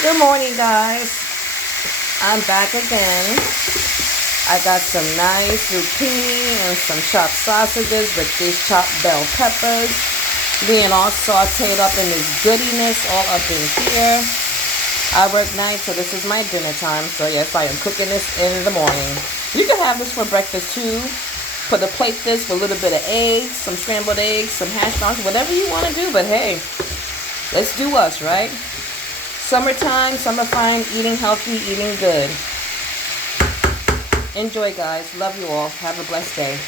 Good morning, guys. I'm back again. I got some nice zucchini and some chopped sausages with these chopped bell peppers being all sauteed up in this goodiness all up in here. I work night, so this is my dinner time. So yes, I am cooking this in the morning. You can have this for breakfast too. Put a plate this with a little bit of eggs, some scrambled eggs, some hash browns, whatever you want to do. But hey, let's do us, right? Summertime, summer fine, eating healthy, eating good. Enjoy, guys. Love you all. Have a blessed day.